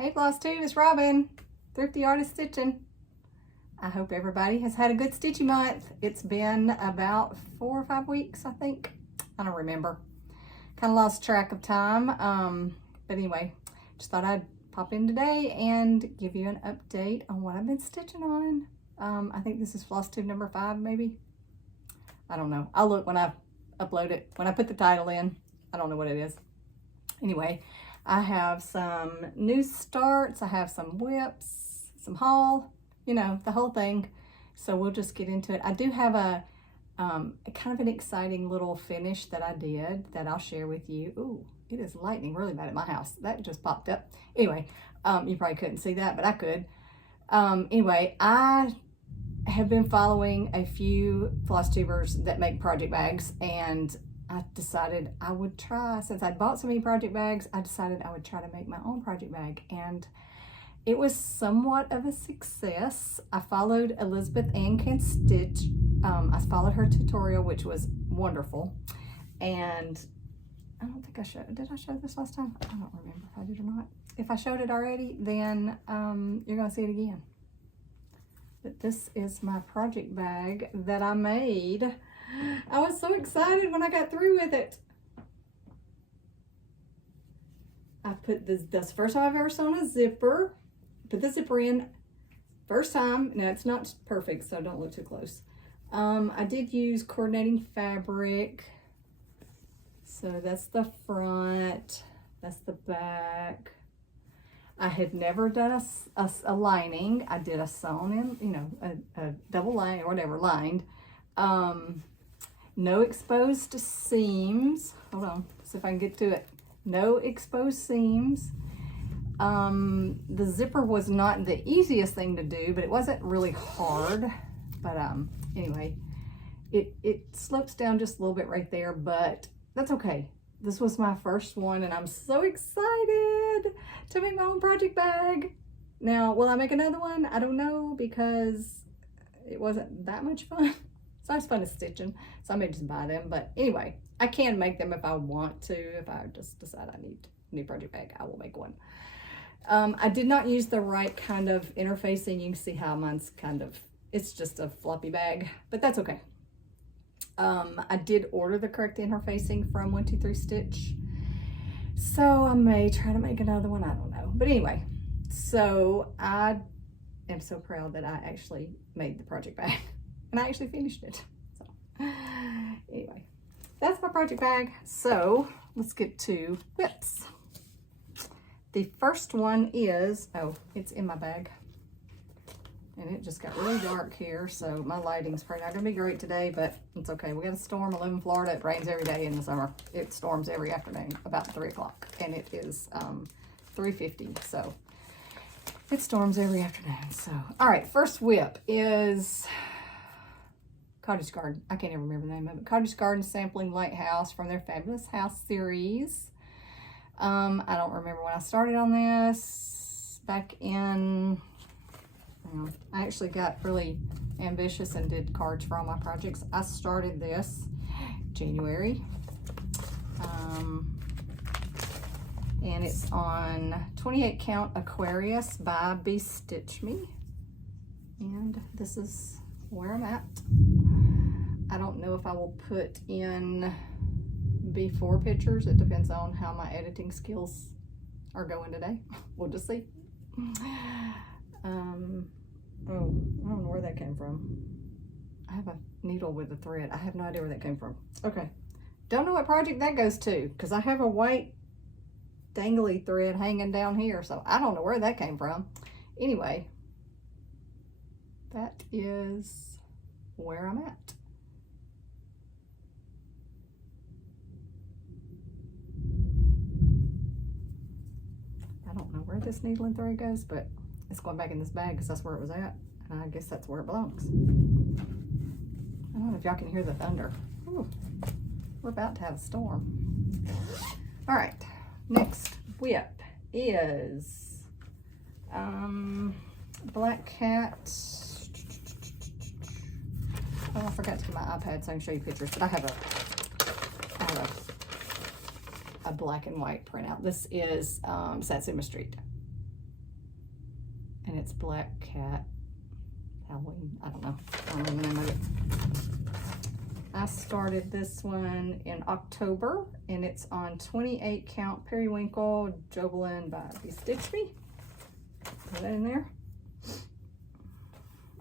Hey Floss Tube, it's Robin, Thrifty Artist Stitching. I hope everybody has had a good stitchy month. It's been about 4 or 5 weeks, I think. I don't remember. Kind of lost track of time. But anyway, just thought I'd pop in today and give you an update on what I've been stitching on. I think this is Floss Tube number 5, maybe. I don't know. I'll look when I upload it. When I put the title in, I don't know what it is. Anyway, I have some new starts. I have some whips, some haul, you know, the whole thing. So we'll just get into it. I do have a kind of an exciting little finish that I did that I'll share with you. Ooh, it is lightning really bad at my house. That just popped up. Anyway, you probably couldn't see that, but I could. Anyway, I have been following a few floss tubers that make project bags, and I decided I would try, since I'd bought so many project bags, I decided I would try to make my own project bag, and it was somewhat of a success. I followed Elizabeth Ann Can Stitch. I followed her tutorial, which was wonderful, and I don't think I showed, did I show this last time? I don't remember if I did or not. If I showed it already, then you're gonna see it again. But this is my project bag that I made. I was so excited when I got through with it. I put this, that's the first time I've ever sewn a zipper. Put the zipper in, first time. Now it's not perfect, so don't look too close. I did use coordinating fabric. So that's the front, that's the back. I had never done a lining. I did a sewn in, you know, a double line or whatever, lined. No exposed seams. Hold on, see if I can get to it. No exposed seams. The zipper was not the easiest thing to do, but it wasn't really hard. But anyway, it slopes down just a little bit right there, but that's okay. This was my first one, and I'm so excited to make my own project bag. Now, will I make another one? I don't know, because it wasn't that much fun. It's not as fun as stitching, so I may just buy them. But anyway, I can make them if I want to. If I just decide I need a new project bag, I will make one. I did not use the right kind of interfacing. You can see how mine's kind of, it's just a floppy bag, but that's okay. I did order the correct interfacing from 123 Stitch, so I may try to make another one. I don't know, but anyway, so I am so proud that I actually made the project bag. And I actually finished it. So anyway, that's my project bag. So let's get to whips. The first one is, oh, it's in my bag. And it just got really dark here, so my lighting's probably not gonna be great today, but it's okay. We got a storm. I live in Florida. It rains every day in the summer. It storms every afternoon about 3 o'clock, and it is 3:50, so it storms every afternoon. So, all right, first whip is Cottage Garden. I can't even remember the name of it. Cottage Garden sampling Lighthouse from their Fabulous House series. I don't remember when I started on this. Back in, I actually got really ambitious and did cards for all my projects. I started this January. And it's on 28 count Aquarius by Bestitchme. And this is where I'm at. I don't know if I will put in before pictures. It depends on how my editing skills are going today. We'll just see. Oh, I don't know where that came from. I have a needle with a thread. I have no idea where that came from. Okay. Don't know what project that goes to, because I have a white dangly thread hanging down here, so I don't know where that came from. Anyway, that is where I'm at. I don't know where this needle and thread goes, but it's going back in this bag because that's where it was at, and I guess that's where it belongs. I don't know if y'all can hear the thunder. Ooh, we're about to have a storm. All right, next whip is Black Cat. Oh, I forgot to get my iPad so I can show you pictures, but I have a black and white printout. This is Satsuma Street. and it's Black Cat Halloween. I don't know the name of it. I started this one in October, and it's on 28 count periwinkle Jobelin by Bestitchme. Put that in there.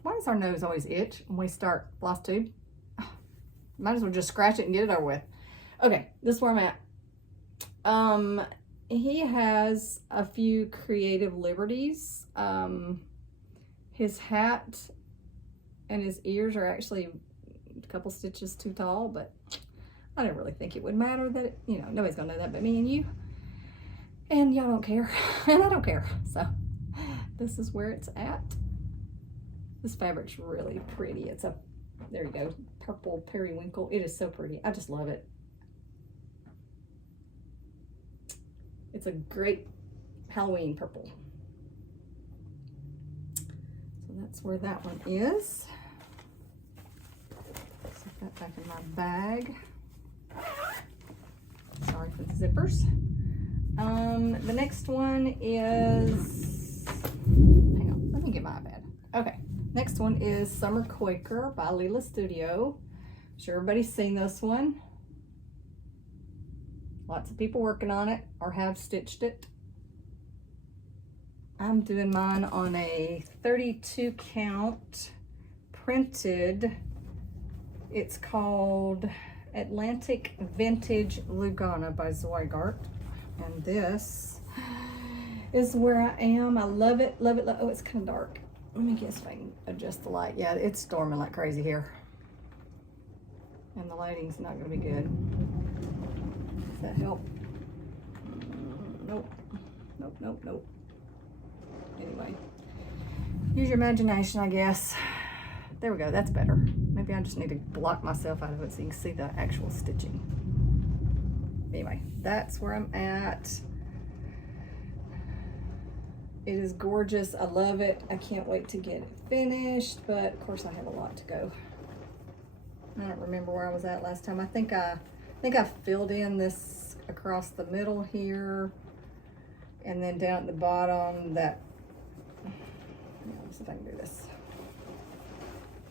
Why does our nose always itch when we start floss tube? Might as well just scratch it and get it over with. Okay, this is where I'm at. He has a few creative liberties. His hat and his ears are actually a couple stitches too tall, but I didn't really think it would matter that, you know, nobody's gonna know that but me and you. And y'all don't care, and I don't care. So this is where it's at. This fabric's really pretty. It's a, there you go, purple periwinkle. It is so pretty. I just love it. It's a great Halloween purple. So that's where that one is. Set that back in my bag. Sorry for the zippers. The next one is, hang on, let me get my iPad. Okay, next one is Summer Quaker by Lila Studio. I'm sure everybody's seen this one. Lots of people working on it or have stitched it. I'm doing mine on a 32 count printed. It's called Atlantic Vintage Lugana by Zucca. And this is where I am. I love it, love it, love it. Oh, it's kind of dark. Let me guess if I can adjust the light. Yeah, it's storming like crazy here. And the lighting's not gonna be good. Does that help? Nope, nope, nope, nope. Anyway, use your imagination, I guess. There we go, that's better. Maybe I just need to block myself out of it so you can see the actual stitching. Anyway, that's where I'm at. It is gorgeous, I love it. I can't wait to get it finished, but of course I have a lot to go. I don't remember where I was at last time. I think I filled in this across the middle here, and then down at the bottom that, let's see if I can do this.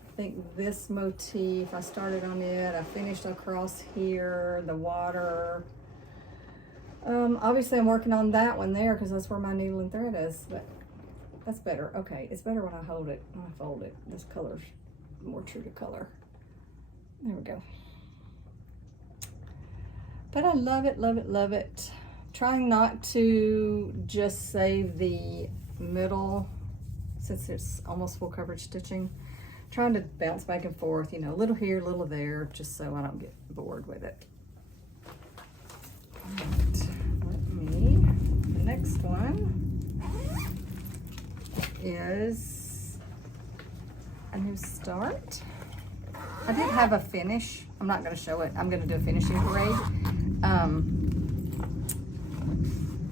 I think this motif, I started on it, I finished across here, the water. Obviously I'm working on that one there because that's where my needle and thread is, but that's better. Okay, it's better when I hold it, when I fold it. This color's more true to color. There we go. But I love it, love it, love it. Trying not to just save the middle since it's almost full coverage stitching. Trying to bounce back and forth, you know, a little here, a little there, just so I don't get bored with it. Right. The next one is a new start. I did have a finish. I'm not going to show it. I'm going to do a finishing parade. I'm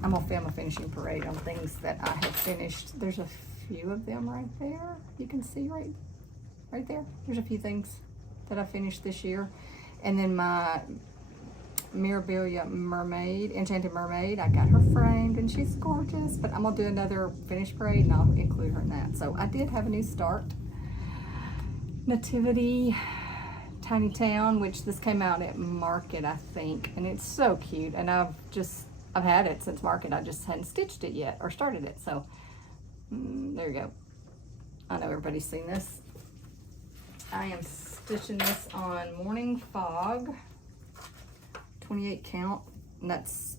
going to film a finishing parade on things that I have finished. There's a few of them right there. You can see right there. There's a few things that I finished this year. And then my Mirabilia mermaid, enchanted mermaid, I got her framed and she's gorgeous, but I'm gonna do another finish parade and I'll include her in that. So I did have a new start. Nativity Tiny Town, which this came out at Market, I think, and it's so cute. And I've had it since Market. I just hadn't stitched it yet or started it. So there you go. I know everybody's seen this. I am stitching this on Morning Fog, 28 count, and that's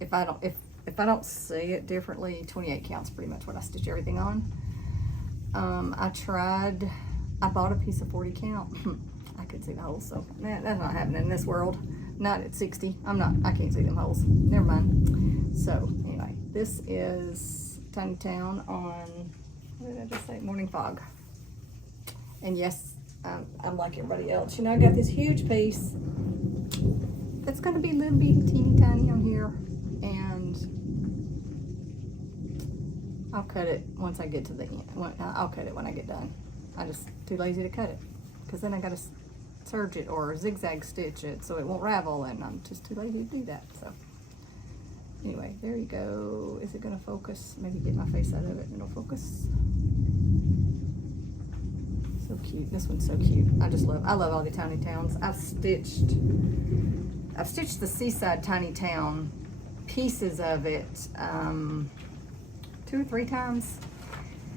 if I don't say it differently, 28 count's pretty much what I stitch everything on. I bought a piece of 40 count. I could see the holes, so that's not happening in this world. Not at 60. I can't see them holes. Never mind. So anyway, this is Tiny Town on, what did I just say? Morning Fog. And yes, I'm like everybody else. You know, I got this huge piece that's going to be a little bit teeny tiny on here, and I'll cut it once I get to the end. I'll cut it when I get done. I'm just too lazy to cut it because then I got to serge it or zigzag stitch it so it won't ravel, and I'm just too lazy to do that. So Anyway, there you go. Is it gonna focus? Maybe get my face out of it and it'll focus. So cute. This one's so cute. I love all the tiny towns. I've stitched the Seaside Tiny Town, pieces of it, 2 or 3 times.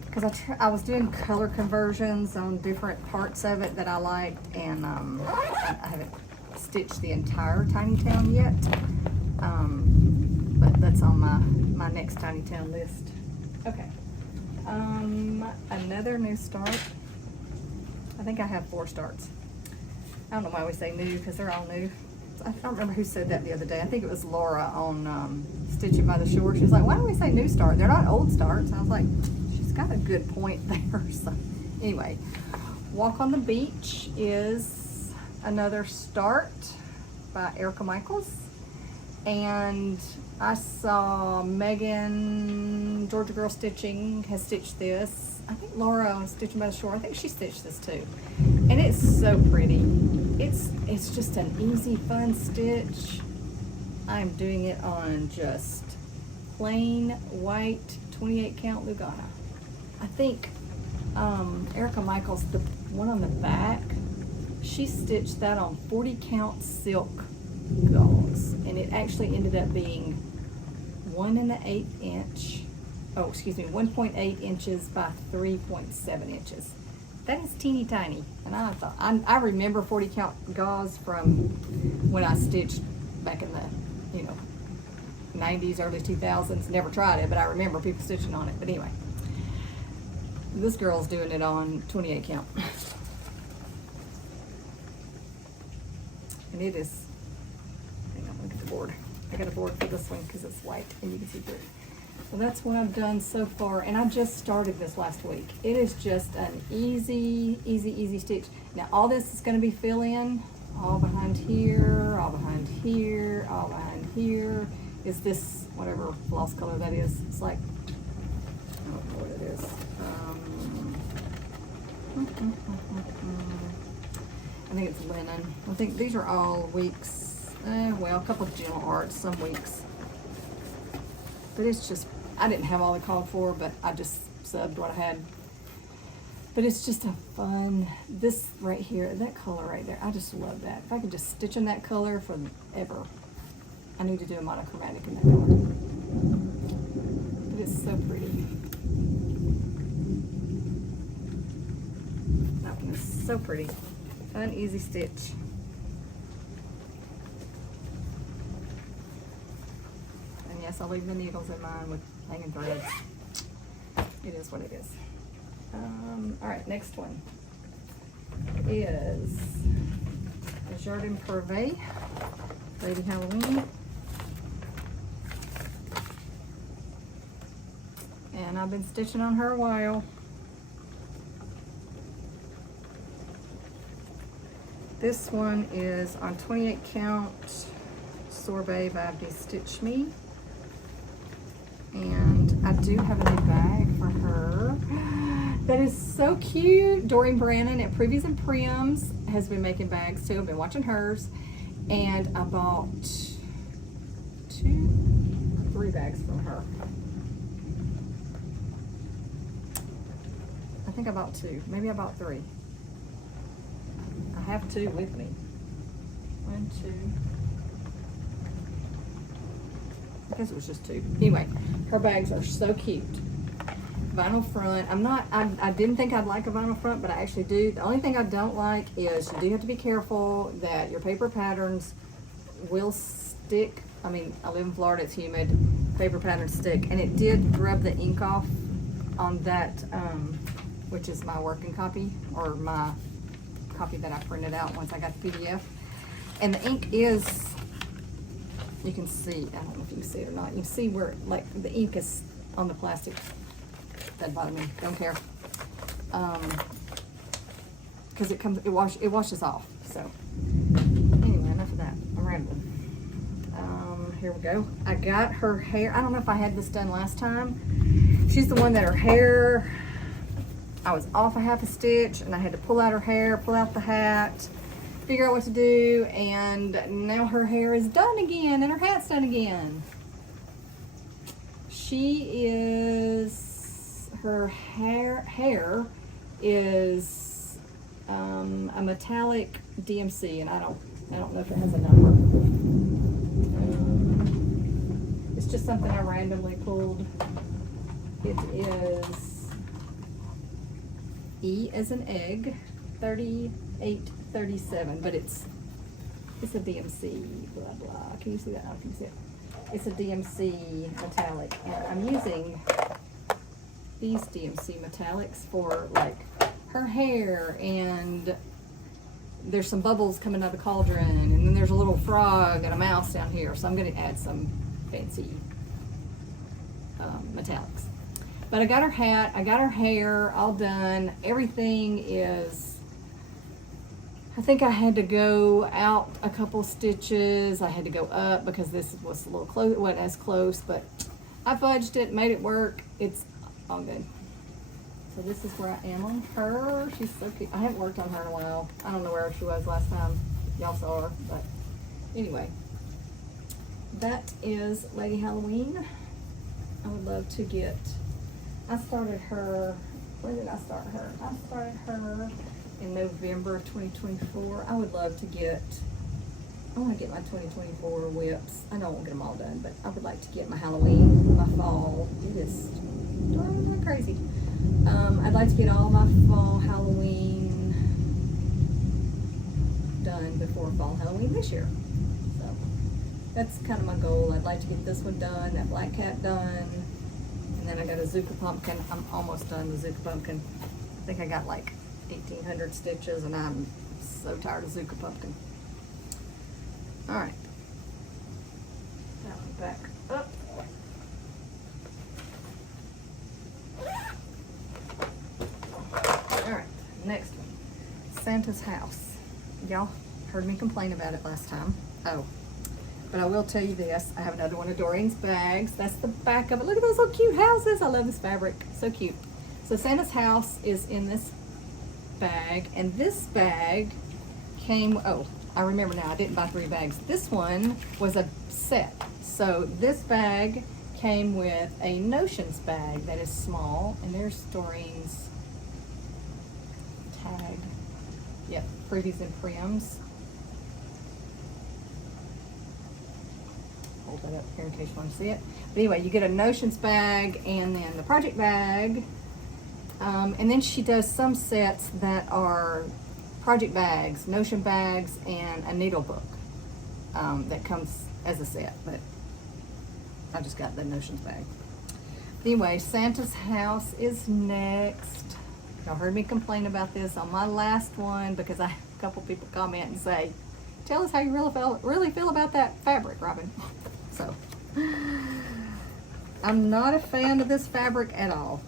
Because I was doing color conversions on different parts of it that I liked, and I haven't stitched the entire Tiny Town yet. But that's on my next Tiny Town list. Okay. Another new start. I think I have 4 starts. I don't know why we say new, because they're all new. I don't remember who said that the other day. I think it was Laura on Stitching by the Shore. She was like, why don't we say new start? They're not old starts. I was like, she's got a good point there. So anyway, Walk on the Beach is another start by Erica Michaels. And I saw Megan, Georgia Girl Stitching, has stitched this. I think Laura on Stitching by the Shore, I think she stitched this too. And it's so pretty. It's just an easy, fun stitch. I'm doing it on just plain white 28 count lugana. I think Erica Michaels, the one on the back, she stitched that on 40 count silk gauze, and it actually ended up being 1 1/8 inch. Oh, excuse me, 1.8 inches by 3.7 inches. That is teeny tiny, and I remember 40 count gauze from when I stitched back in the 90s, early 2000s. Never tried it, but I remember people stitching on it. But anyway, this girl's doing it on 28 count, and it is. Hang on, look at the board. I got a board for this one because it's white and you can see through it. So that's what I've done so far, and I just started this last week. It is just an easy stitch. Now all this is going to be fill in, all behind here, all behind here, all behind here. Is this whatever floss color that is? It's like, I don't know what it is. I think it's linen. I think these are all weeks. Well, a couple of general arts, some weeks. But it's just, I didn't have all I called for, but I just subbed what I had. But it's just a fun, this right here, that color right there, I just love that. If I could just stitch in that color forever. I need to do a monochromatic in that color. But it's so pretty. That one is so pretty. Fun, easy stitch. Yes, I'll leave the needles in mine with hanging threads. It is what it is. All right, next one is the Jardin prive, Lady Halloween. And I've been stitching on her a while. This one is on 28 count sorbet by Bestitchme. And I do have a new bag for her. That is so cute. Doreen Brannon at Prives and Prims has been making bags too. I've been watching hers. And I bought 2 or 3 bags from her. I think I bought 2. Maybe I bought 3. I have 2 with me. 1, 2. I guess it was just 2. Anyway, her bags are so cute. Vinyl front. I didn't think I'd like a vinyl front, but I actually do. The only thing I don't like is you do have to be careful that your paper patterns will stick. I mean, I live in Florida, it's humid. Paper patterns stick. And it did rub the ink off on that, which is my working copy, or my copy that I printed out once I got the PDF. And the ink is, you can see, I don't know if you can see it or not, you can see where like the ink is on the plastic. Doesn't bother me, don't care. Because it washes off. So anyway, enough of that. I'm rambling. Here we go. I got her hair. I don't know if I had this done last time. She's the one that her hair, I was off a half a stitch and I had to pull out her hair, pull out the hat, figure out what to do, and now her hair is done again and her hat's done again. her hair is a metallic DMC, and I don't know if it has a number. It's just something I randomly pulled. It is E as an egg, 3837, but it's a DMC, blah blah. Can you see that? Oh, can you see it? It's a DMC metallic, and I'm using these DMC metallics for like her hair, and there's some bubbles coming out of the cauldron, and then there's a little frog and a mouse down here, so I'm going to add some fancy metallics. But I got her hat, I got her hair all done. Everything is, I think I had to go out a couple stitches. I had to go up because this was a little close, it wasn't as close, but I fudged it, made it work. It's all good. So this is where I am on her. She's so cute. I haven't worked on her in a while. I don't know where she was last time y'all saw her, but anyway. That is Lady Halloween. I would love to get, I started her, where did I start her? I started her in November of 2024. I would love to get, I want to get my 2024 whips. I don't want to get them all done, but I would like to get my Halloween, my fall. It is driving me crazy. I'd like to get all my fall Halloween done before fall Halloween this year. So that's kind of my goal. I'd like to get this one done, that black cat done, and then I got a Zucca pumpkin. I'm almost done with Zucca pumpkin. I think I got like 1,800 stitches, and I'm so tired of Zucca pumpkin. All right, that one back up. All right, next one, Santa's house. Y'all heard me complain about it last time. Oh, but I will tell you this, I have another one of Doreen's bags. That's the back of it. Look at those little cute houses. I love this fabric, so cute. So Santa's house is in this bag, and this bag came, oh, I remember now, I didn't buy 3 bags. This one was a set. So this bag came with a Notions bag that is small, and there's Doreen's tag. Yep, Pretties and Prims. Hold that up here in case you want to see it. But anyway, you get a Notions bag and then the project bag. And then she does some sets that are project bags, Notion bags, and a needle book that comes as a set, but I just got the Notions bag. Anyway, Santa's house is next. Y'all heard me complain about this on my last one because I had a couple people comment and say, tell us how you really feel about that fabric, Robin. So, I'm not a fan of this fabric at all.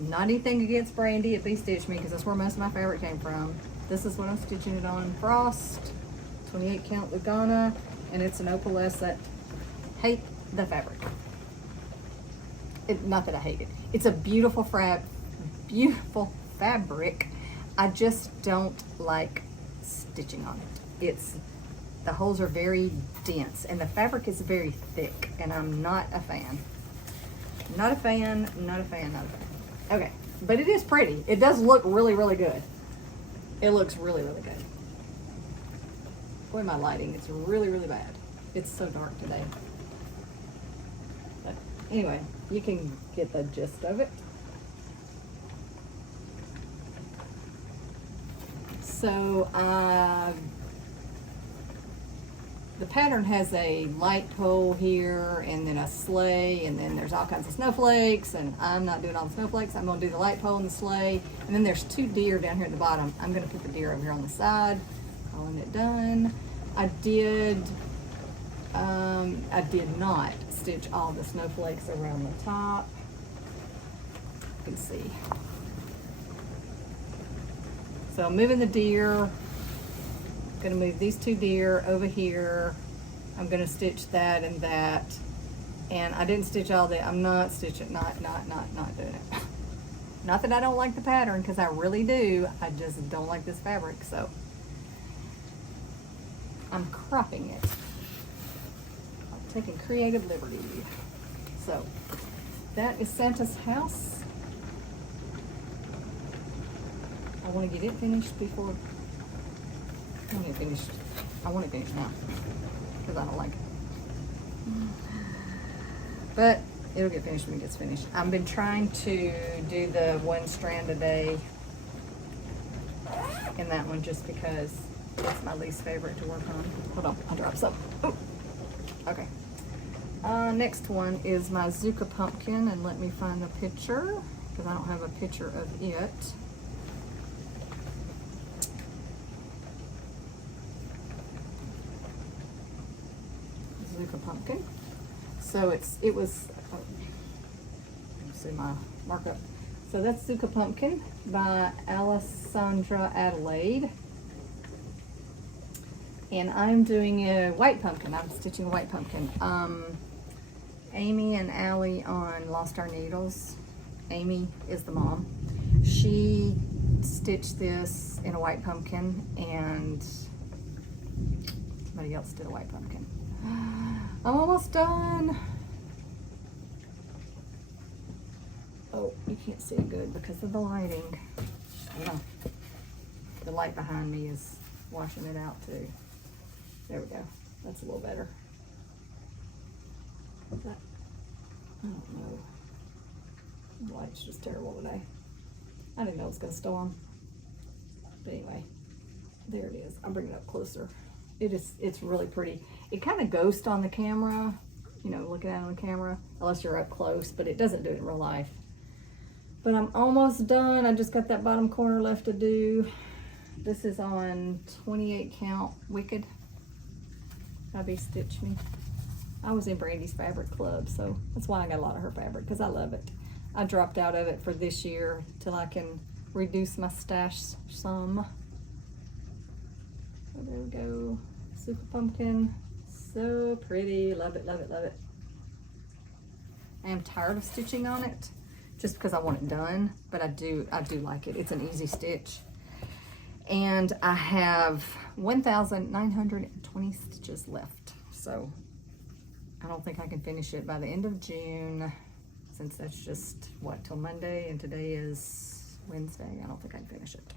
Not anything against Brandy at Bestitchme because that's where most of my fabric came from. This is what I'm stitching it on, Frost, 28 count Lugana, and it's an opalescent. Hate the fabric. Not that I hate it. It's a beautiful fabric. I just don't like stitching on it. The holes are very dense and the fabric is very thick, and I'm not a fan. Not a fan, not a fan, not a fan. Okay, but it is pretty. It does look really, really good. It looks really, really good. Boy, my lighting is really, really bad. It's so dark today. But anyway, you can get the gist of it. So, the pattern has a light pole here, and then a sleigh, and then there's all kinds of snowflakes, and I'm not doing all the snowflakes. I'm going to do the light pole and the sleigh, and then there's 2 deer down here at the bottom. I'm going to put the deer over here on the side, calling it done. I did not stitch all the snowflakes around the top. You can see. So I'm moving the deer. Gonna move these 2 deer over here. I'm gonna stitch that and that. And I didn't stitch all that. I'm not stitching, not doing it. Not that I don't like the pattern, because I really do. I just don't like this fabric, so I'm cropping it. I'm taking creative liberty. So that is Santa's house. I want to get it finished before, I want it finished. I want it finished now, because I don't like it. But it'll get finished when it gets finished. I've been trying to do the 1 strand a day in that one just because it's my least favorite to work on. Hold on, I'll drop some. Ooh. Okay. Next one is my Zucca pumpkin, and let me find a picture because I don't have a picture of it. Zucca pumpkin. So it was, let's see my markup. So that's Zucca pumpkin by Alessandra Adelaide. And I'm doing a white pumpkin. I'm stitching a white pumpkin. Amy and Allie on Lost Our Needles. Amy is the mom. She stitched this in a white pumpkin, and somebody else did a white pumpkin. I'm almost done. Oh, you can't see it good because of the lighting. I know. The light behind me is washing it out too. There we go. That's a little better. That, I don't know. The light's just terrible today. I didn't know it was going to storm. But anyway, there it is. I'll bring it up closer. It's really pretty. It kind of ghosts on the camera, you know, looking at it on the camera, unless you're up close, but it doesn't do it in real life. But I'm almost done. I just got that bottom corner left to do. This is on 28 count Wicked by Bestitchme. I was in Brandy's fabric club, so that's why I got a lot of her fabric, because I love it. I dropped out of it for this year till I can reduce my stash some. So there we go. Super pumpkin. So pretty. Love it, love it, love it. I am tired of stitching on it just because I want it done, but I do like it. It's an easy stitch. And I have 1,920 stitches left. So I don't think I can finish it by the end of June, since that's just, what, till Monday, and today is Wednesday. I don't think I can finish it.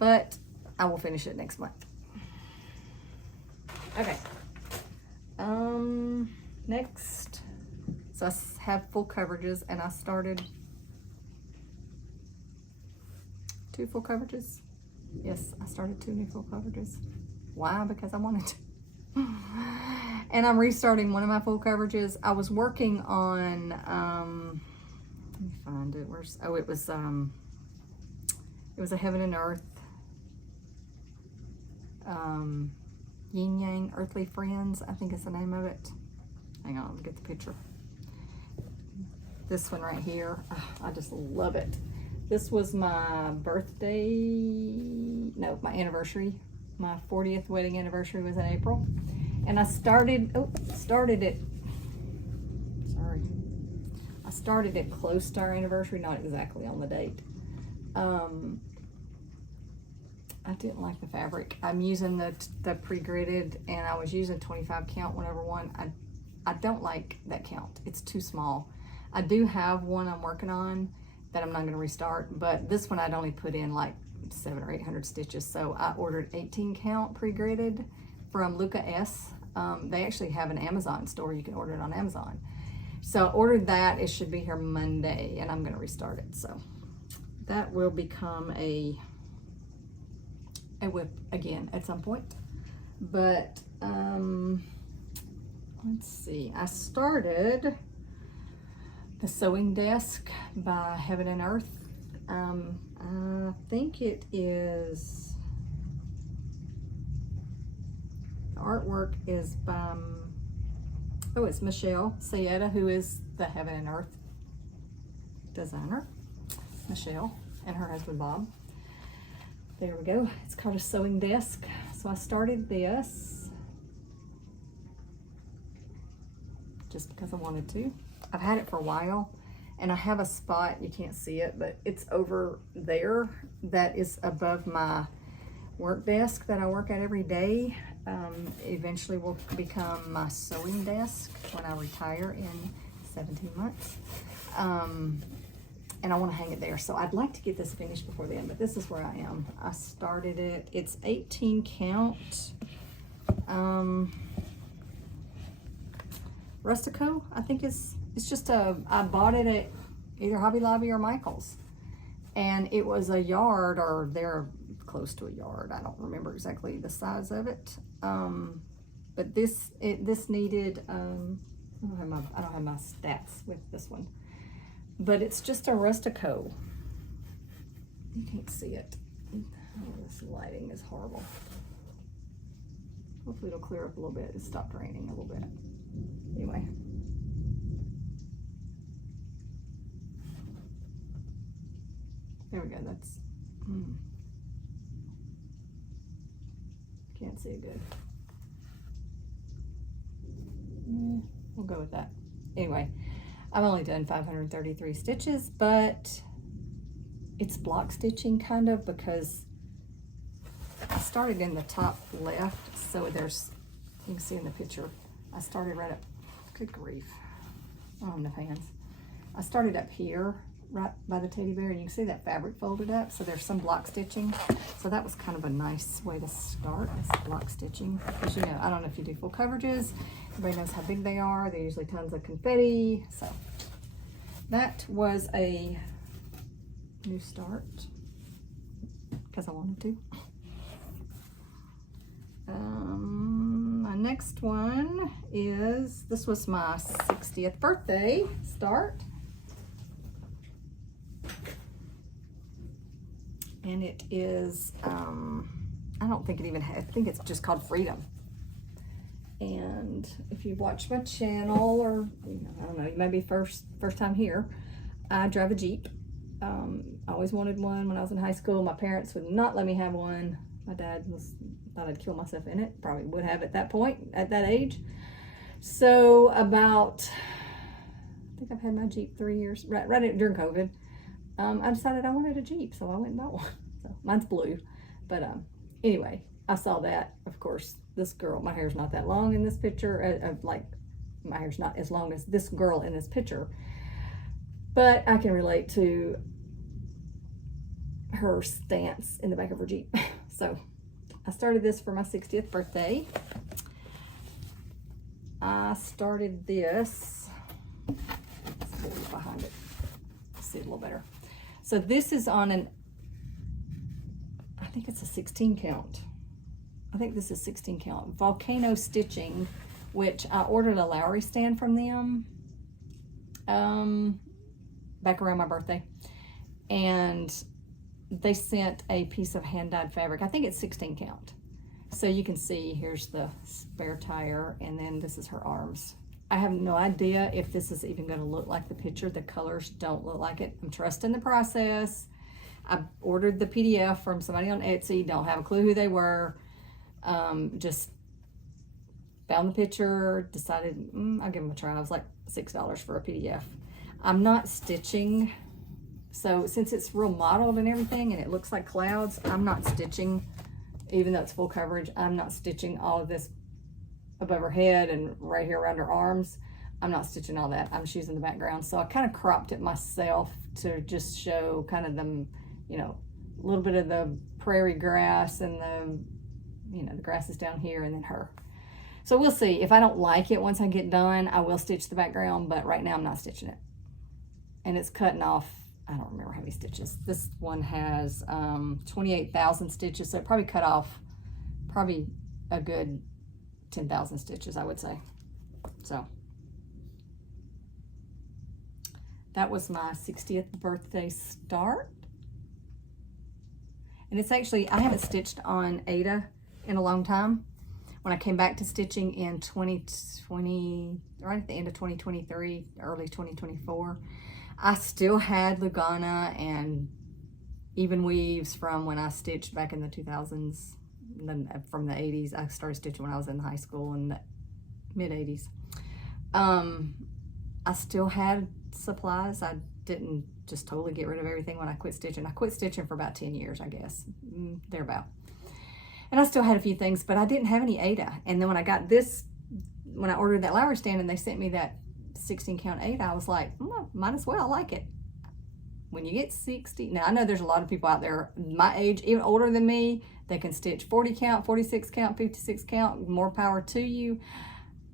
But I will finish it next month. Okay. Next, so I have full coverages, and I started 2 full coverages. Yes, I started 2 new full coverages. Why? Because I wanted to. And I'm restarting one of my full coverages. I was working on, let me find it. Where's, oh, it was a Heaven and Earth, Yin Yang Earthly Friends, I think is the name of it. Hang on, let me get the picture. This one right here, oh, I just love it. This was my birthday, no, my anniversary. My 40th wedding anniversary was in April. And I started it, sorry. I started it close to our anniversary, not exactly on the date. I didn't like the fabric. I'm using the pre-gridded, and I was using 25 count 1/1. I don't like that count. It's too small. I do have one I'm working on that I'm not going to restart, but this one I'd only put in like 700 or 800 stitches. So I ordered 18 count pre-gridded from Luca S. They actually have an Amazon store. You can order it on Amazon. So I ordered that. It should be here Monday, and I'm going to restart it. So that will become a whip again at some point. But let's see. I started the Sewing Desk by Heaven and Earth. I think it is, the artwork is by, oh, it's Michelle Sayetta, who is the Heaven and Earth designer. Michelle and her husband Bob. There we go. It's called a Sewing Desk. So I started this just because I wanted to. I've had it for a while, and I have a spot, you can't see it, but it's over there that is above my work desk that I work at every day. Eventually will become my sewing desk when I retire in 17 months. And I want to hang it there. So I'd like to get this finished before then, but this is where I am. I started it. It's 18 count. Rustico, I think it's just I bought it at either Hobby Lobby or Michael's. And it was a yard, or they're close to a yard. I don't remember exactly the size of it. But this needed, I don't have my stats with this one. But it's just a rustico. You can't see it. Oh, this lighting is horrible. Hopefully it'll clear up a little bit. It stopped raining a little bit. Anyway. There we go. That's, can't see it good. We'll go with that. Anyway, I've only done 533 stitches, but it's block stitching kind of, because I started in the top left. So there's, you can see in the picture, I started right up, good grief, I don't have enough hands. I started up here, right by the teddy bear, and you can see that fabric folded up. So there's some block stitching. So that was kind of a nice way to start, is block stitching. Because, you know, I don't know if you do full coverages. Everybody knows how big they are. They're usually tons of confetti. So that was a new start because I wanted to. My next one is, this was my 60th birthday start. And it is, I don't think it even has, I think it's just called Freedom. And if you watch my channel, or, you know, I don't know, you may be first time here, I drive a Jeep. I always wanted one when I was in high school. My parents would not let me have one. My dad thought I'd kill myself in it. Probably would have at that point, at that age. So about, I think I've had my Jeep 3 years, right during COVID. I decided I wanted a Jeep, so I went and bought one. So mine's blue, but anyway, I saw that. Of course, this girl, my hair's not that long in this picture. Like, my hair's not as long as this girl in this picture, but I can relate to her stance in the back of her Jeep. So I started this for my 60th birthday. I started this, let's look behind it, see it a little better. So this is on an, I think it's a 16 count. I think this is 16 count. Volcano stitching, which I ordered a Lowry stand from them back around my birthday. And they sent a piece of hand-dyed fabric. I think it's 16 count. So you can see, here's the spare tire, and then this is her arms. I have no idea if this is even going to look like the picture. The colors don't look like it. I'm trusting the process. I ordered the PDF from somebody on Etsy. Don't have a clue who they were. Just found the picture, decided I'll give them a try. I was like $6 for a PDF. I'm not stitching. So since it's real modeled and everything, and it looks like clouds, I'm not stitching, even though it's full coverage. I'm not stitching all of this above her head and right here around her arms. I'm not stitching all that. I'm just using the background. So I kind of cropped it myself to just show kind of them, you know, a little bit of the prairie grass and the, you know, the grass is down here, and then her. So we'll see. If I don't like it once I get done, I will stitch the background, but right now I'm not stitching it. And it's cutting off, I don't remember how many stitches. This one has 28,000 stitches, so it probably cut off probably a good 10,000 stitches, I would say. So that was my 60th birthday start. And it's actually, I haven't stitched on Aida in a long time. When I came back to stitching in 2020, right at the end of 2023, early 2024, I still had lugana and even weaves from when I stitched back in the 2000s. Then from the 80s, I started stitching when I was in high school in the mid 80s. I still had supplies. I didn't just totally get rid of everything when I quit stitching. I quit stitching for about 10 years, I guess, thereabout. And I still had a few things, but I didn't have any Aida. And then when I got this, when I ordered that Lowry stand and they sent me that 16 count 8, I was like, might as well, I like it. When you get 60, now I know there's a lot of people out there my age, even older than me, that can stitch 40 count, 46 count, 56 count, more power to you.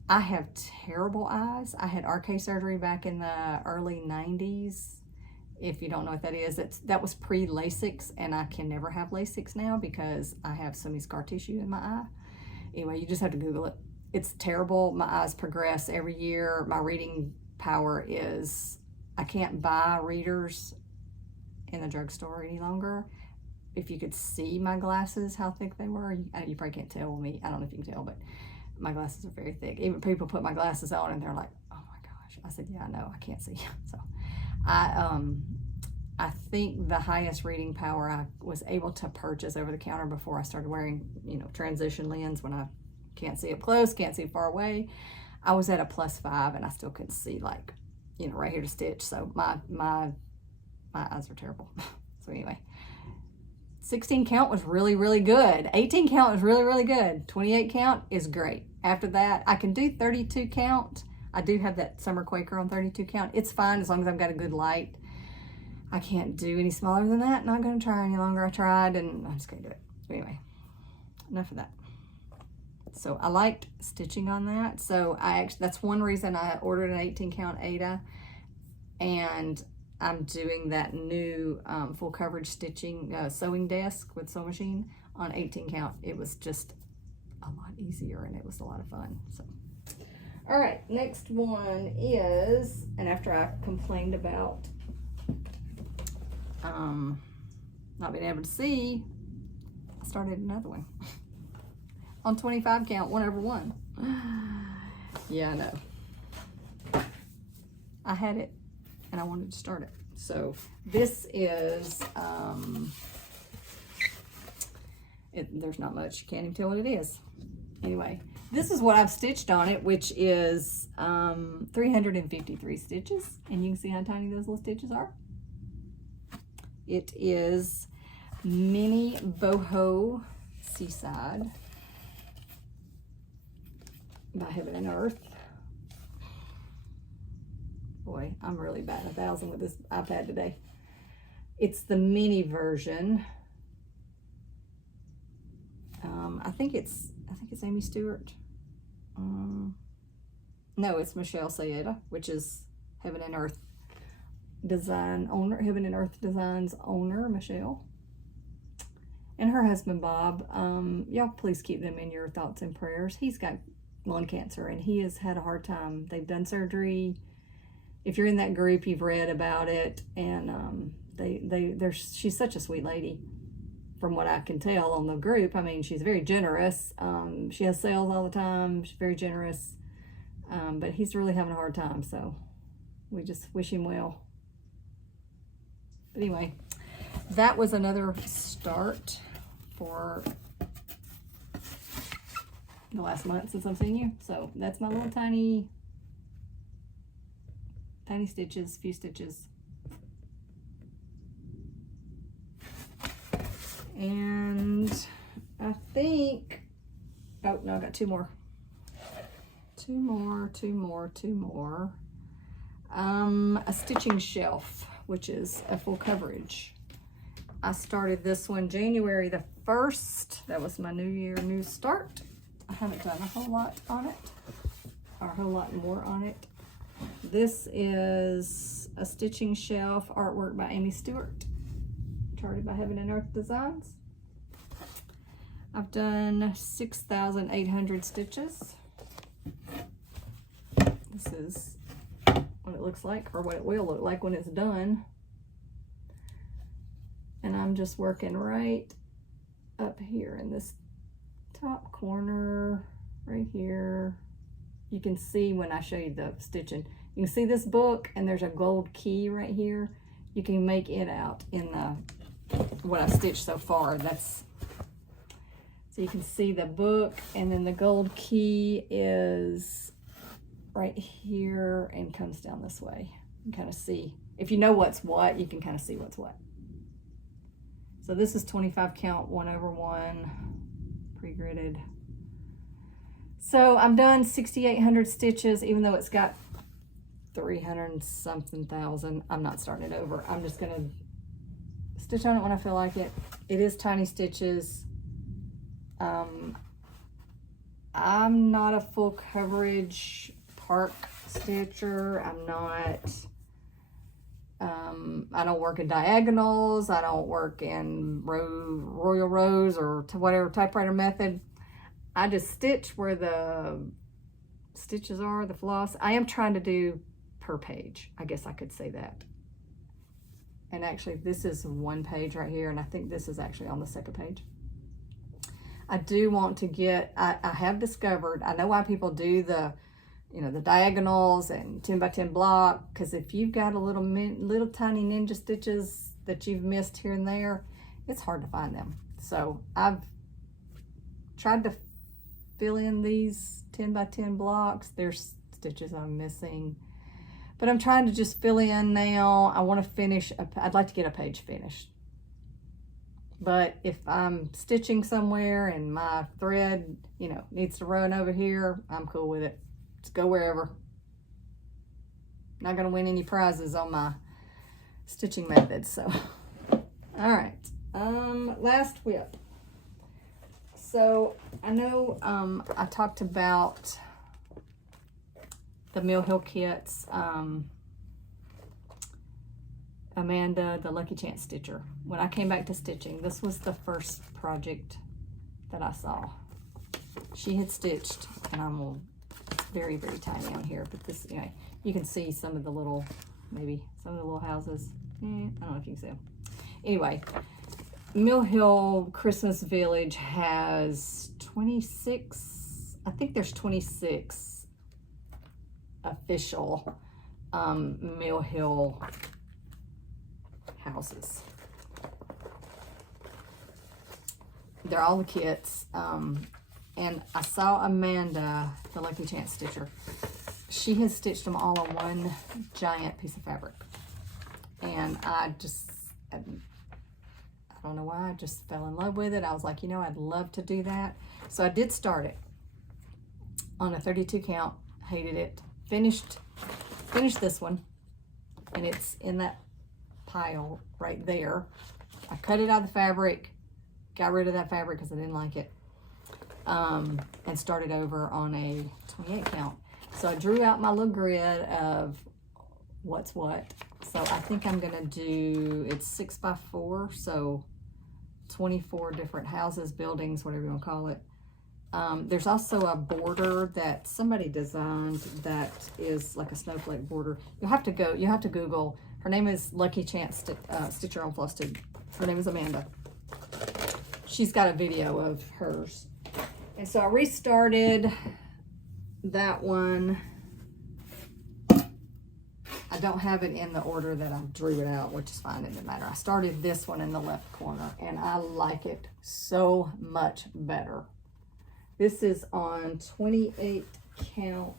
I have terrible eyes. I had RK surgery back in the early 90s. If you don't know what that is, that was pre-LASIX, and I can never have LASIX now because I have so many scar tissue in my eye. Anyway, you just have to Google it. It's terrible. My eyes progress every year. My reading power is, I can't buy readers in the drugstore any longer. If you could see my glasses, how thick they were, you probably can't tell with me. I don't know if you can tell, but my glasses are very thick. Even people put my glasses on and they're like, oh my gosh. I said, yeah, I know, I can't see. So I think the highest reading power I was able to purchase over the counter before I started wearing, transition lens when I can't see up close, can't see far away, I was at a +5 and I still couldn't see, like, right here to stitch. So my eyes are terrible. So anyway, 16 count was really, really good. 18 count was really, really good. 28 count is great. After that, I can do 32 count. I do have that summer Quaker on 32 count. It's fine as long as I've got a good light. I can't do any smaller than that. Not going to try any longer. I tried and I'm just going to do it. Anyway, enough of that. So I liked stitching on that. So that's one reason I ordered an 18 count Ada, and I'm doing that new full coverage stitching sewing desk with sew machine on 18 count. It was just a lot easier and it was a lot of fun. So, all right, next one is, and after I complained about not being able to see, I started another one on 25 count, 1/1. Yeah, I know. I had it and I wanted to start it. So this is, there's not much, you can't even tell what it is. Anyway, this is what I've stitched on it, which is 353 stitches. And you can see how tiny those little stitches are. It is mini Boho Seaside by Heaven and Earth. Boy, I'm really batting 1,000 with this iPad today. It's the mini version. I think it's Amy Stewart. No, it's Michelle Sayetta, which is Heaven and Earth design owner, Heaven and Earth Designs owner, Michelle. And her husband, Bob. Y'all please keep them in your thoughts and prayers. He's got lung cancer and he has had a hard time. They've done surgery. If you're in that group, you've read about it, and she's such a sweet lady, from what I can tell on the group. I mean, she's very generous. She has sales all the time. She's very generous, but he's really having a hard time. So we just wish him well. But anyway, that was another start for the last month since I've seen you. So that's my little tiny stitches, few stitches. And I think, oh no, I got two more. A stitching shelf, which is a full coverage. I started this one January the 1st. That was my new year, new start. I haven't done a whole lot on it, or a whole lot more on it. This is a stitching shelf artwork by Amy Stewart, charted by Heaven and Earth Designs. I've done 6,800 stitches. This is what it looks like, or what it will look like when it's done. And I'm just working right up here in this top corner, right here. You can see when I show you the stitching. You can see this book, and there's a gold key right here. You can make it out in the what I've stitched so far. So you can see the book, and then the gold key is right here and comes down this way. You can kind of see. If you know what's what, you can kind of see what's what. So this is 25 count, 1/1, pre-gridded. So I'm done 6,800 stitches, even though it's got 300 and something thousand. I'm not starting it over. I'm just gonna stitch on it when I feel like it. It is tiny stitches. I'm not a full coverage park stitcher. I'm not, I don't work in diagonals. I don't work in royal rows or to whatever typewriter method. I just stitch where the stitches are, the floss. I am trying to do per page. I guess I could say that. And actually this is one page right here, and I think this is actually on the second page. I do want to get, I have discovered, I know why people do the, you know, the diagonals and 10 by 10 block, because if you've got a little tiny ninja stitches that you've missed here and there, it's hard to find them. So I've tried to fill in these 10 by 10 blocks. There's stitches I'm missing, but I'm trying to just fill in now. I want to finish, I'd like to get a page finished. But if I'm stitching somewhere and my thread, you know, needs to run over here, I'm cool with it. Just go wherever. Not gonna win any prizes on my stitching methods, so. All right, last whip. So I know I talked about the Mill Hill kits. Amanda, the Lucky Chance Stitcher. When I came back to stitching, this was the first project that I saw. She had stitched, and I'm very, very tiny on here, but this, anyway, you can see some of the little, maybe some of the little houses. I don't know if you can see them. Anyway, Mill Hill Christmas Village has 26, I think there's 26 official Mill Hill houses. They're all the kits. And I saw Amanda, the Lucky Chance Stitcher. She has stitched them all on one giant piece of fabric. And I don't know why, I just fell in love with it. I was like, you know, I'd love to do that. So I did start it on a 32 count, hated it. Finished this one, and it's in that pile right there. I cut it out of the fabric, got rid of that fabric because I didn't like it, and started over on a 28 count. So I drew out my little grid of what's what. So I think I'm gonna do, it's 6 by 4, so 24 different houses, buildings, whatever you want to call it. There's also a border that somebody designed that is like a snowflake border. You have to Google. Her name is Lucky Chance Stitcher on Floss Tube. Her name is Amanda. She's got a video of hers. And so I restarted that one. I don't have it in the order that I drew it out, which is fine, it doesn't matter. I started this one in the left corner, and I like it so much better. This is on 28 count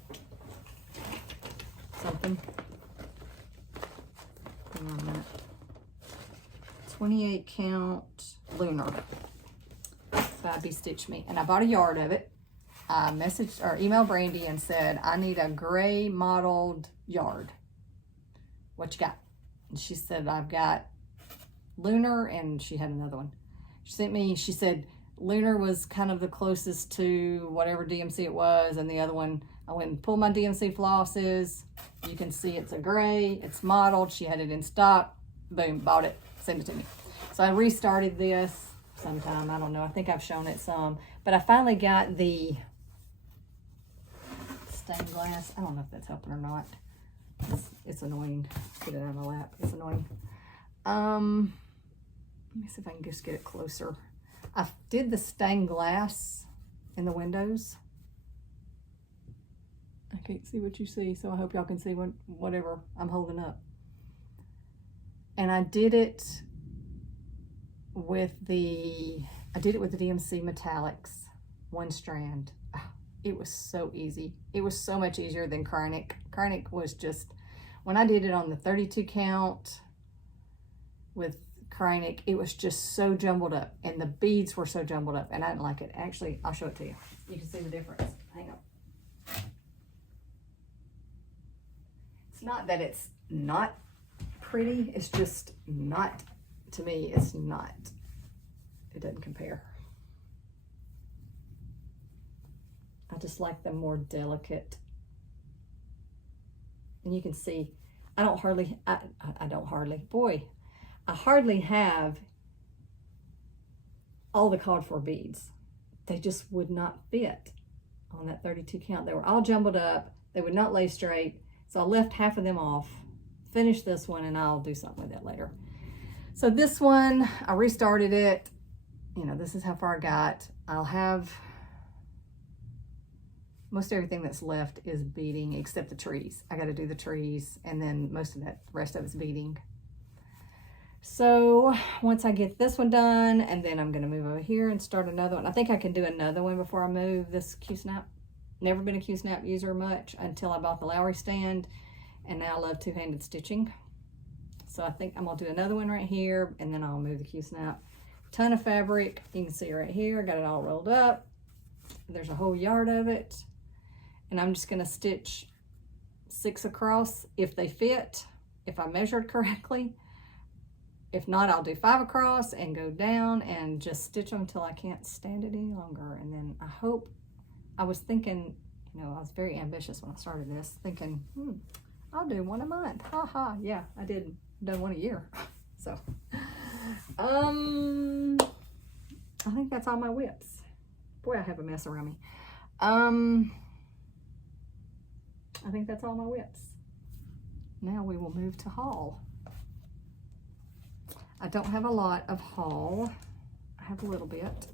something. Hang on a minute. 28 count lunar by Bestitchme. And I bought a yard of it. I messaged or emailed Brandy and said, I need a gray mottled yard. What you got? And she said, I've got lunar, and she had another one. She sent me, she said, lunar was kind of the closest to whatever DMC it was, and the other one, I went and pulled my DMC flosses. You can see it's a gray, it's mottled. She had it in stock. Boom, bought it, sent it to me. So I restarted this sometime, I don't know, I think I've shown it some, but I finally got the stained glass. I don't know if that's helping or not. It's annoying. Get it out of my lap. It's annoying. Let me see if I can just get it closer. I did the stained glass in the windows. I can't see what you see, so I hope y'all can see whatever I'm holding up. And I did it with the DMC metallics, one strand. It was so easy. It was so much easier than Kreinik. Kreinik was just, when I did it on the 32 count with Kreinik, it was just so jumbled up, and the beads were so jumbled up, and I didn't like it. Actually, I'll show it to you. You can see the difference. Hang on. not that it's not pretty, it's just not, to me, it's not. It doesn't compare. I just like the more delicate. And you can see, I hardly have all the called for beads. They just would not fit on that 32 count. They were all jumbled up. They would not lay straight. So I left half of them off, finished this one, and I'll do something with it later. So this one, I restarted it. You know, this is how far I got. I'll have, most everything that's left is beading except the trees. I got to do the trees, and then most of that, rest of it's beading. So once I get this one done, and then I'm going to move over here and start another one. I think I can do another one before I move this Q-snap. Never been a Q-snap user much until I bought the Lowry stand, and now I love two-handed stitching. So I think I'm going to do another one right here, and then I'll move the Q-snap. Ton of fabric. You can see right here, I got it all rolled up. There's a whole yard of it. And I'm just going to stitch 6 across if they fit, if I measured correctly. If not, I'll do 5 across and go down and just stitch them until I can't stand it any longer. And then I hope, I was thinking, you know, I was very ambitious when I started this, thinking, I'll do one a month. Ha ha. Yeah, I did, done one a year. So, I think that's all my whips. Boy, I have a mess around me. I think that's all my whips. Now we will move to haul. I don't have a lot of haul. I have a little bit.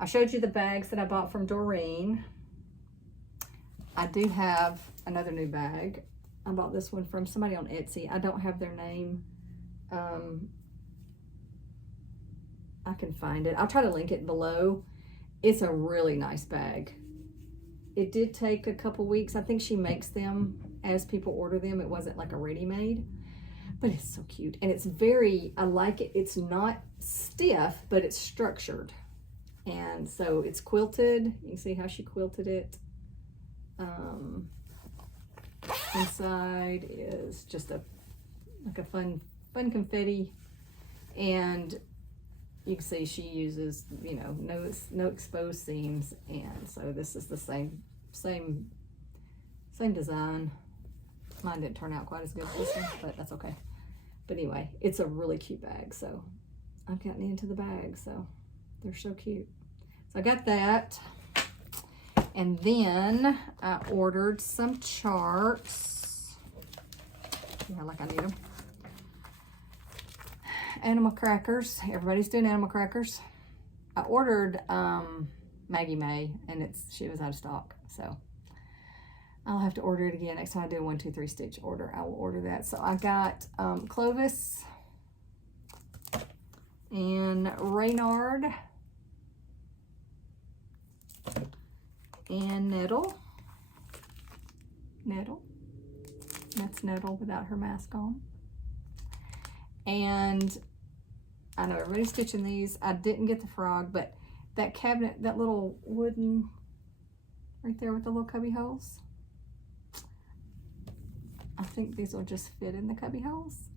I showed you the bags that I bought from Doreen. I do have another new bag. I bought this one from somebody on Etsy. I don't have their name. I can find it. I'll try to link it below. It's a really nice bag. It did take a couple weeks. I think she makes them as people order them. It wasn't like a ready-made, but it's so cute. And it's very, I like it. It's not stiff, but it's structured. And so it's quilted. You can see how she quilted it. Inside is just like a fun confetti. And you can see she uses, you know, no exposed seams, and so this is the same design. Mine didn't turn out quite as good as this one, but that's okay. But anyway, it's a really cute bag, so I've gotten into the bag, so they're so cute. So I got that, and then I ordered some charts. Yeah, like I need them. Animal crackers. Everybody's doing animal crackers. I ordered Maggie May, and she was out of stock, so I'll have to order it again next time I do a 1, 2, 3 stitch order. I will order that. So I got Clovis and Reynard and Nettle. That's Nettle without her mask on. And I know everybody's stitching these. I didn't get the frog, but that cabinet, that little wooden right there with the little cubby holes, I think these will just fit in the cubby holes,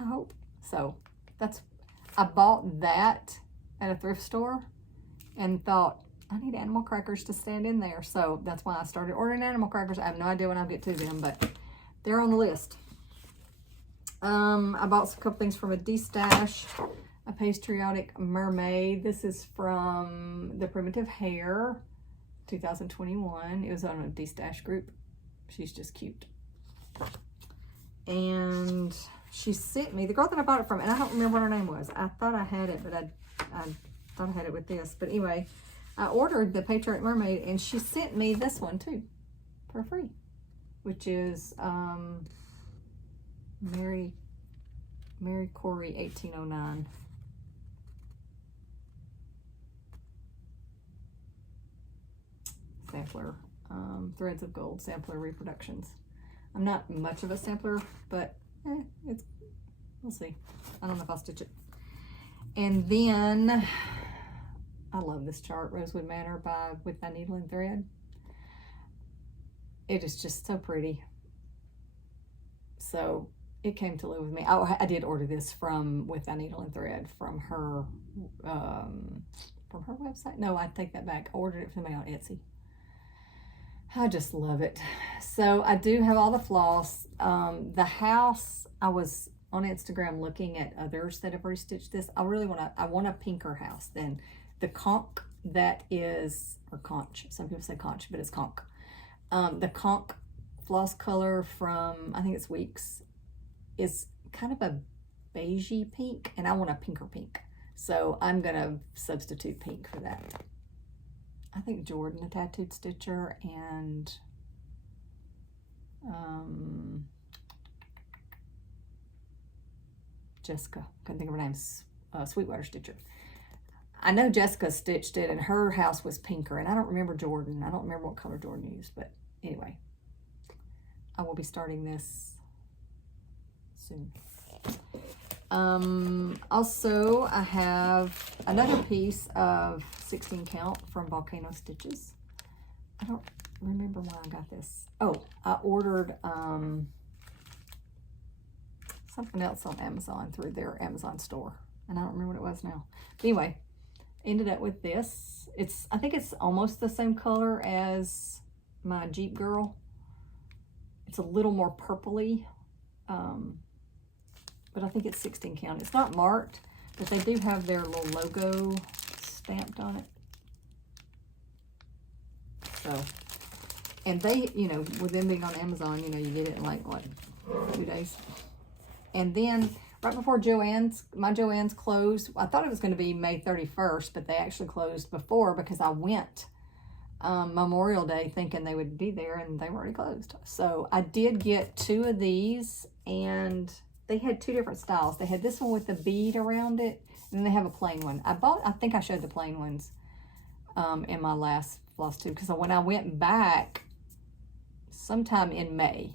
I hope. So I bought that at a thrift store and thought, I need animal crackers to stand in there. So that's why I started ordering animal crackers. I have no idea when I'll get to them, but they're on the list. I bought a couple things from a destash, a patriotic mermaid. This is from the Primitive Hair, 2021. It was on a destash group. She's just cute. And she sent me, the girl that I bought it from, and I don't remember what her name was. I thought I had it, but I thought I had it with this. But anyway, I ordered the Patriotic Mermaid, and she sent me this one too for free, which is Mary Corey 1809. Sampler, Threads of Gold sampler reproductions. I'm not much of a sampler, but we'll see. I don't know if I'll stitch it. And then I love this chart, Rosewood Manor with my needle and thread. It is just so pretty. So it came to live with me. Oh, I did order this from With a Needle and Thread from her website. No, I take that back. I ordered it from me on Etsy. I just love it. So I do have all the floss. The house, I was on Instagram looking at others that have restitched this. I want a pinker house than the conch that is, or conch. Some people say conch, but it's conch. The conch floss color from, I think it's Weeks, is kind of a beigey pink, and I want a pinker pink. So I'm gonna substitute pink for that. I think Jordan, the tattooed stitcher, and Jessica, couldn't think of her name, Sweetwater Stitcher. I know Jessica stitched it and her house was pinker, and I don't remember Jordan. I don't remember what color Jordan used, but anyway, I will be starting this soon. Also, I have another piece of 16 count from Volcano Stitches. I don't remember why I got this. Oh, I ordered something else on Amazon through their Amazon store, and I don't remember what it was now. But anyway, ended up with this. I think it's almost the same color as my Jeep Girl. It's a little more purpley, but I think it's 16 count. It's not marked, but they do have their little logo stamped on it. So, and they, you know, with them being on Amazon, you know, you get it in like, what, 2 days? And then right before my Joann's closed. I thought it was going to be May 31st, but they actually closed before because I went Memorial Day thinking they would be there, and they were already closed. So I did get 2 of these, and they had 2 different styles. They had this one with the bead around it, and then they have a plain one. I think I showed the plain ones in my last floss tube, because when I went back sometime in May,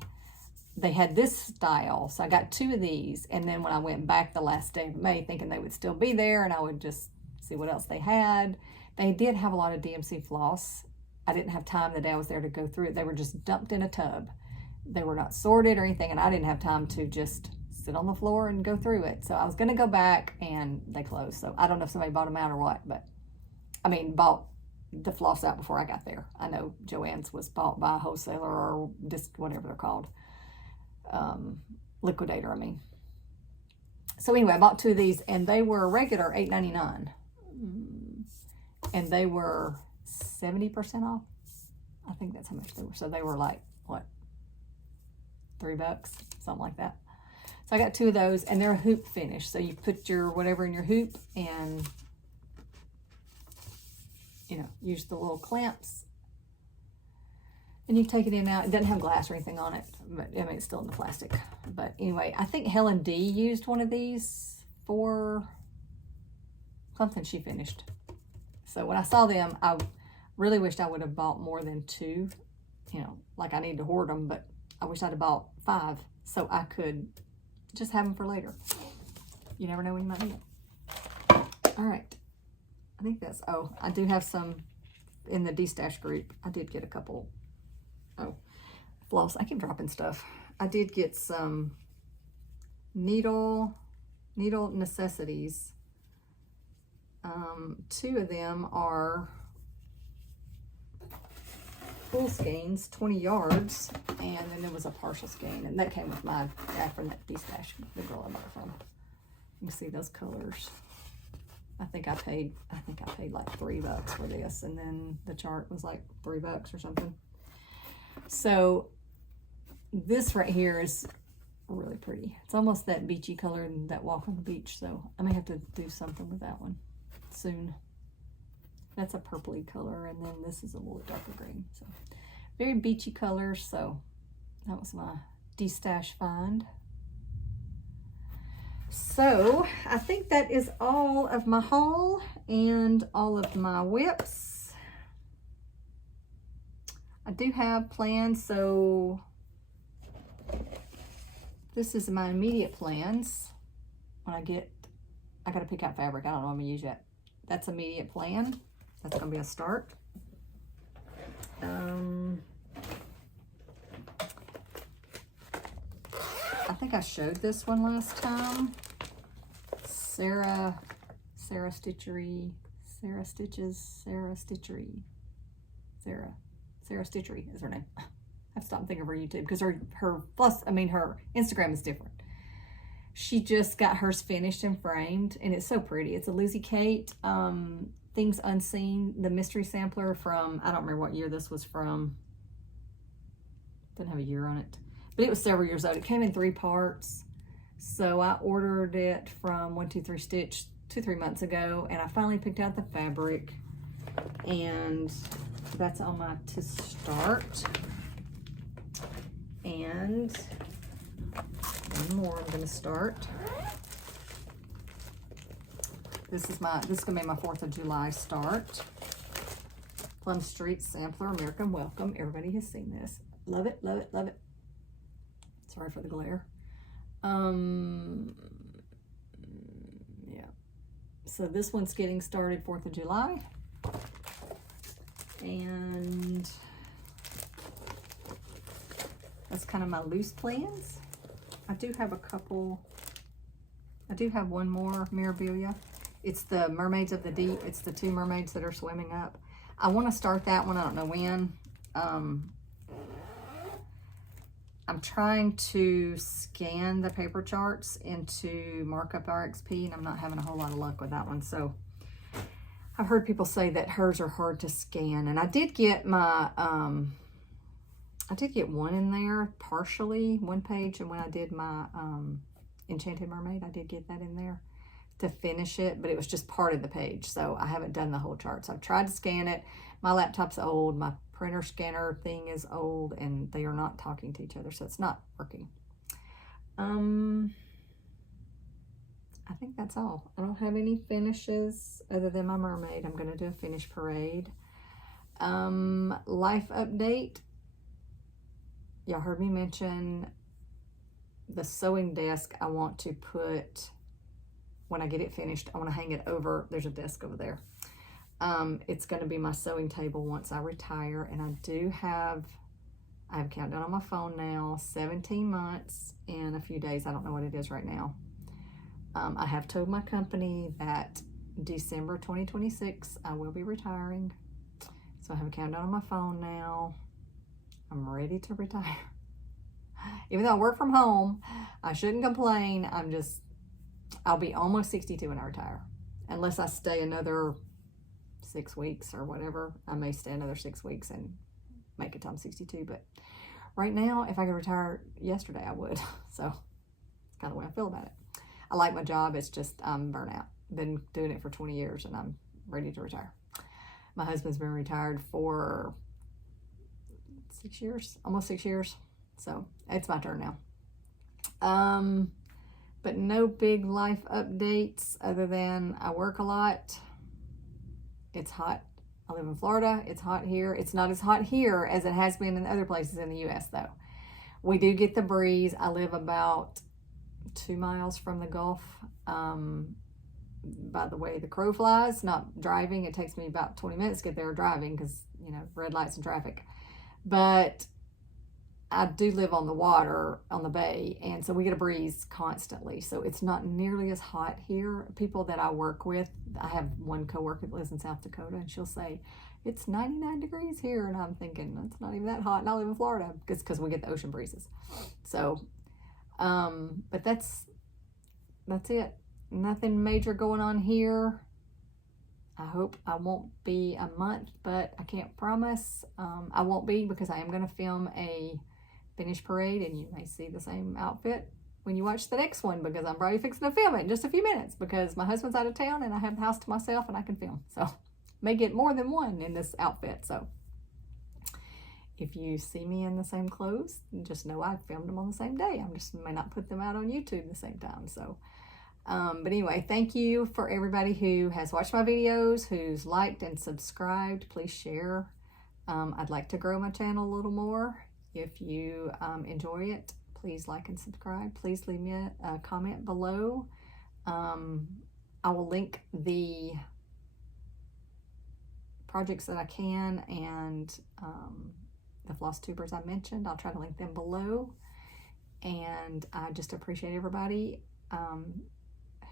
they had this style. So I got 2 of these, and then when I went back the last day of May thinking they would still be there and I would just see what else they had. They did have a lot of DMC floss. I didn't have time the day I was there to go through it. They were just dumped in a tub. They were not sorted or anything, and I didn't have time to just sit on the floor and go through it. So I was going to go back, and they closed. So I don't know if somebody bought them out or what, but I mean, bought the floss out before I got there. I know Joann's was bought by a wholesaler or just whatever they're called. Liquidator, I mean. So anyway, I bought 2 of these, and they were regular $8.99, and they were 70% off. I think that's how much they were. So they were like, what, $3, something like that. So I got 2 of those, and they're a hoop finish. So you put your whatever in your hoop, and you know, use the little clamps, and you take it in and out. It doesn't have glass or anything on it, but I mean, it's still in the plastic. But anyway, I think Helen D used one of these for something she finished. So when I saw them, I really wished I would have bought more than 2. You know, like I need to hoard them, but I wish I'd have bought 5 so I could just have them for later. You never know when you might need it. All right. I think that's, oh, I do have some in the destash group. I did get a couple. Oh, floss. I keep dropping stuff. I did get some needle necessities. 2 of them are full skeins, 20 yards, and then there was a partial skein, and that came with my guy from that destash, the girl I bought it from. You can see those colors. I think I paid like $3 for this, and then the chart was like $3 or something. So this right here is really pretty. It's almost that beachy color and that walk on the beach. So I may have to do something with that one soon. That's a purpley color, and then this is a little darker green. So very beachy colors. So that was my destash find. So I think that is all of my haul and all of my whips. I do have plans, so this is my immediate plans. When I gotta pick out fabric. I don't know what I'm gonna use yet. That's immediate plan. That's gonna be a start. think I showed this one last time. Sarah Stitchery is her name. I've stopped thinking of her YouTube because her Instagram is different. She just got hers finished and framed, and it's so pretty. It's a Lucy Kate, Things Unseen, the mystery sampler from, I don't remember what year this was from. Doesn't have a year on it, but it was several years old. It came in 3 parts. So I ordered it from 123 Stitch 2-3 months ago, and I finally picked out the fabric, and that's on my to start. And one more I'm going to start. This is gonna be my 4th of July start. Plum Street Sampler American Welcome. Everybody has seen this. Love it, love it, love it. Sorry for the glare. Yeah. So this one's getting started 4th of July. And that's kind of my loose plans. I do have a couple. I do have one more Mirabilia. It's the Mermaids of the Deep. It's the 2 mermaids that are swimming up. I want to start that one. I don't know when. I'm trying to scan the paper charts into Markup RXP, and I'm not having a whole lot of luck with that one. So I've heard people say that hers are hard to scan, and I did get my, I did get one in there partially, 1 page, and when I did my Enchanted Mermaid, I did get that in there to finish it, but it was just part of the page, so I haven't done the whole chart. So I've tried to scan it. My laptop's old, my printer scanner thing is old, and they are not talking to each other, so it's not working. I think that's all. I don't have any finishes other than my mermaid. I'm going to do a finish parade. Life update. Y'all heard me mention the sewing desk. I want to put, when I get it finished, I want to hang it over. There's a desk over there. It's going to be my sewing table once I retire, and I have a countdown on my phone now, 17 months and a few days. I don't know what it is right now. I have told my company that December 2026, I will be retiring. So I have a countdown on my phone now. I'm ready to retire. Even though I work from home, I shouldn't complain. I'll be almost 62 when I retire. Unless I stay another 6 weeks or whatever. I may stay another 6 weeks and make it till I'm 62. But right now, if I could retire yesterday, I would. So it's kind of the way I feel about it. I like my job. It's just I'm burnt out. Been doing it for 20 years and I'm ready to retire. My husband's been retired for 6 years, almost 6 years. So it's my turn now. But no big life updates other than I work a lot. It's hot. I live in Florida. It's hot here. It's not as hot here as it has been in other places in the U.S. though. We do get the breeze. I live about 2 miles from the Gulf. By the way the crow flies, not driving. It takes me about 20 minutes to get there driving because, you know, red lights and traffic. But I do live on the water, on the bay, and so we get a breeze constantly. So it's not nearly as hot here. People that I work with, I have one coworker that lives in South Dakota, and she'll say, it's 99 degrees here. And I'm thinking, it's not even that hot, and I live in Florida because we get the ocean breezes. So, but that's it. Nothing major going on here. I hope I won't be a month, but I can't promise. I won't be because I am going to film a finish parade, and you may see the same outfit when you watch the next one because I'm probably fixing to film it in just a few minutes because my husband's out of town and I have the house to myself and I can film. So may get more than one in this outfit. So if you see me in the same clothes, just know I filmed them on the same day. I just may not put them out on YouTube at the same time. So but anyway, thank you for everybody who has watched my videos, who's liked and subscribed. Please share. I'd like to grow my channel a little more. If you enjoy it, please like and subscribe. Please leave me a comment below. I will link the projects that I can and the floss tubers I mentioned. I'll try to link them below. And I just appreciate everybody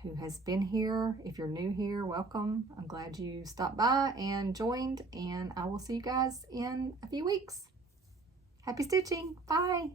who has been here. If you're new here, welcome. I'm glad you stopped by and joined, and I will see you guys in a few weeks. Happy stitching. Bye.